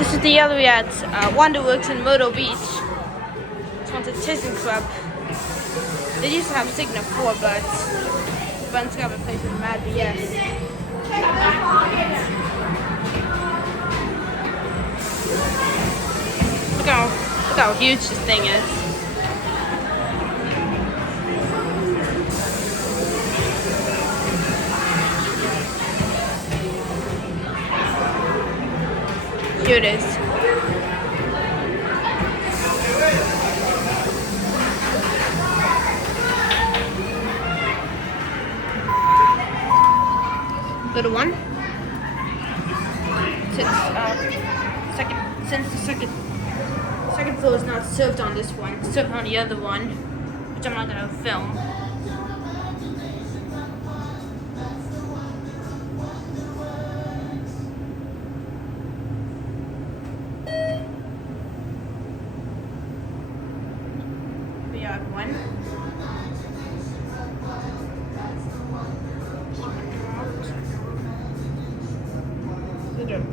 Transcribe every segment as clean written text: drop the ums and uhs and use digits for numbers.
This is the gallery at Wonderworks in Myrtle Beach. It's on the Thyssenkrupp. They used to have Signa 4, but the one's got replaced with Mad BS. Look how huge this thing is. Here it is. Little one. Since the second floor is not served on this one, it's served on the other one, which I'm not gonna film. We have one.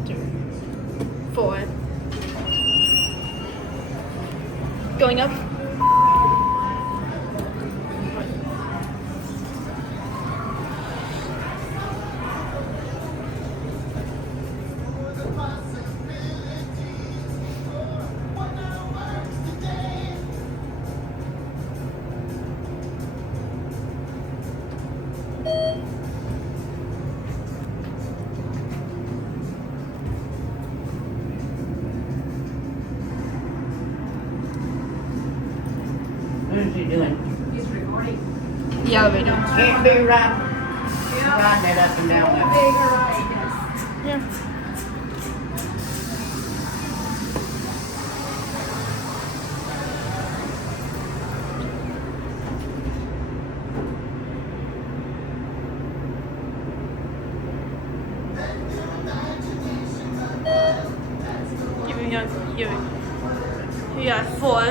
Two. 4. Going up. What is he doing? He's recording. The elevator. Can't be riding that up and down that. Big right, yes. Yeah. Here we have 4.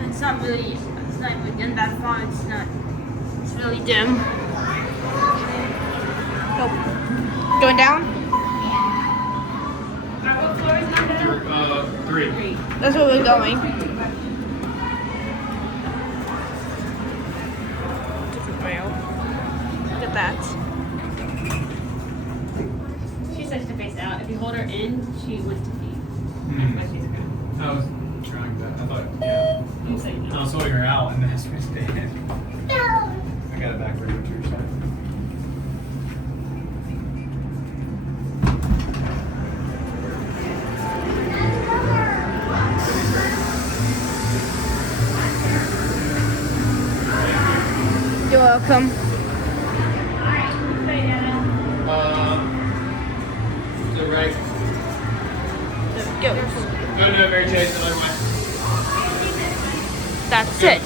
And it's not even getting that far. It's really dim. Oh. Going down? What floor is that? 3. That's where we're going. Different rail. Look at that. She says to face out. If you hold her in, she would defeat. But she's good. I was trying that. I thought, yeah. I'm saying I no. was holding her out and then she was dead. I got it backwards to your side. You're welcome. To the right. Go. Go to Mary Chase the other way. That's it.